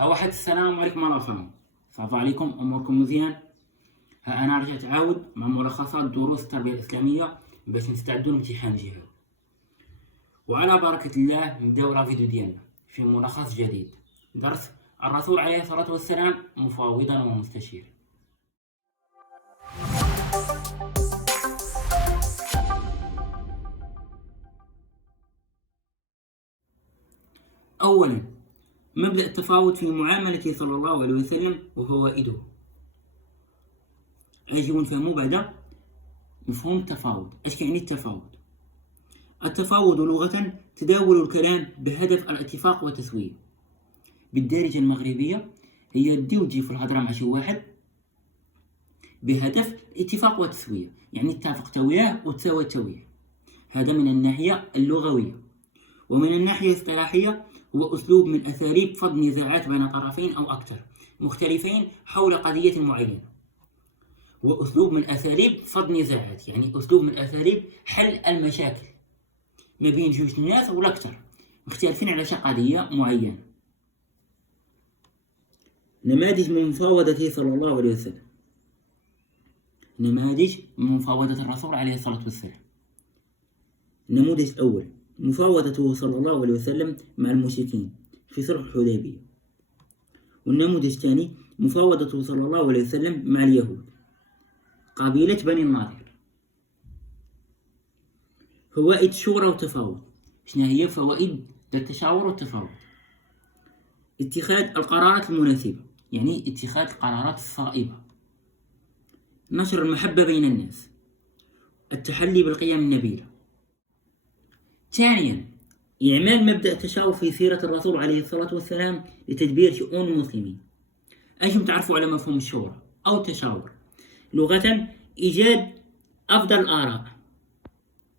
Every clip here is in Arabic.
ها واحد السلام عليكم ورحمة الله. صافا عليكم، اموركم مزيان؟ ها انا رجعت عاود مع ملخصات دروس التربيه الاسلاميه باش نستعدوا لامتحان الجهاد. وعلى بركه الله نبداو راه فيديو ديالنا في ملخص جديد، درس الرسول عليه الصلاه والسلام مفاوضا ومستشيرا. اولا، مبدأ التفاوض في معاملته صلى الله عليه وسلم وفوائده. اجيو نفهمو بعدا مفهوم التفاوض. اش يعني التفاوض؟ التفاوض لغة تداول الكلام بهدف الاتفاق والتسوية. بالدارجة المغربية هي دي وتجي في الهضرة مع شي واحد بهدف الاتفاق والتسوية، يعني اتفقت وياه وتساوى وياه. هذا من الناحية اللغوية. ومن الناحية الاصطلاحية هو أسلوب من أساليب فض نزاعات بين طرفين أو أكثر مختلفين حول قضية معينة. هو أسلوب من أساليب فض نزاعات، يعني أسلوب من أساليب حل المشاكل ما بين جوج الناس ولا أكثر مختلفين على شي قضية معينة. نماذج من مفاوضته صلى الله عليه وسلم. نماذج من مفاوضة الرسول عليه الصلاة والسلام. النموذج الأول مفاوضته صلى الله عليه وسلم مع المشركين في صلح الحديبية. والنموذج الثاني مفاوضته صلى الله عليه وسلم مع اليهود قبيلة بني النضير. فوائد الشورى والتفاوض. شنو هي فوائد التشاور والتفاوض؟ اتخاذ القرارات المناسبة، يعني اتخاذ القرارات الصائبة. نشر المحبة بين الناس. التحلي بالقيم النبيلة. ثانيا، إعمال مبدأ التشاور في سيرة الرسول عليه الصلاة والسلام لتدبير شؤون المسلمين. أنتم تعرفوا على مفهوم الشورى أو التشاور؟ لغة إيجاد أفضل الآراء،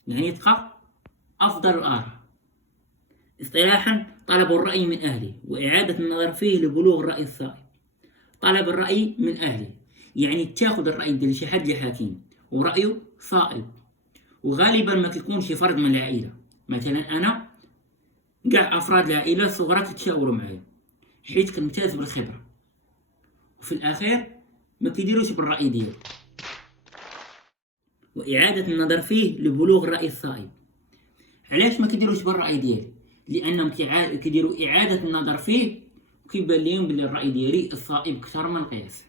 يعني تلقى أفضل الآراء. اصطلاحا طلب الرأي من أهله وإعادة النظر فيه لبلوغ الرأي الصائب. طلب الرأي من أهله يعني تاخذ الرأي ديال شي حد اللي حكيم ورأيه صائب، وغالبا ما كيكون شي فرد من العائلة. مثلا أنا كاع أفراد العائلة الصغرى كيتشاوروا معايا حيت كنمتاز بالخبرة، وفي الأخير ما كيديروش بالرأي ديالي. وإعادة النظر فيه لبلوغ الرأي الصائب. علاش ما كيديروش بالرأي ديالي؟ لأنهم كيديروا إعادة النظر فيه وكيبان لهم بلي الرأي ديالي الصائب أكثر من القياس.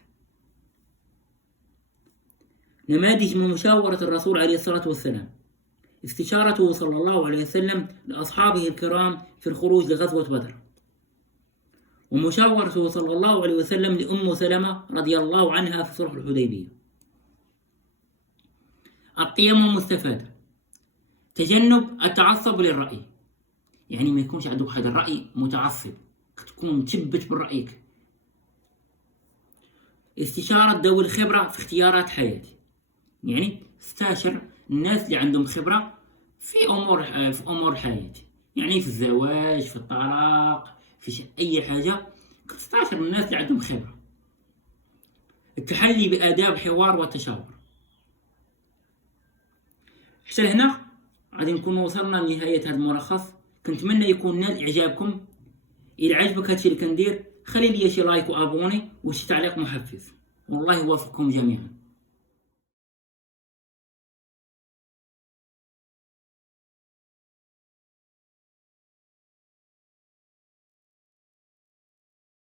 نماذج من مشاورة الرسول عليه الصلاة والسلام. استشارته صلى الله عليه وسلم لأصحابه الكرام في الخروج لغزوة بدر. ومشاورته صلى الله عليه وسلم لأم سلمة رضي الله عنها في صلح الحديبية. القيم المستفادة. تجنب التعصب للرأي، يعني ما يكونش عندك هذا الرأي متعصب، تكون مثبت برأيك. استشارة ذوي الخبرة في اختيارات حياتي، يعني استشر الناس اللي عندهم خبرة في أمور الحياة، يعني في الزواج، في الطلاق، في أي حاجة تستشر الناس اللي عندهم خبرة. التحلي بآداب الحوار والتشاور. حتى هنا غادي نكون وصلنا لنهاية هذا الملخص. كنتمنى يكون نال إعجابكم. إذا عجبك هادشي اللي كندير خلي لي شي لايك وابوني وشي تعليق محفز، والله يوفقكم جميعا.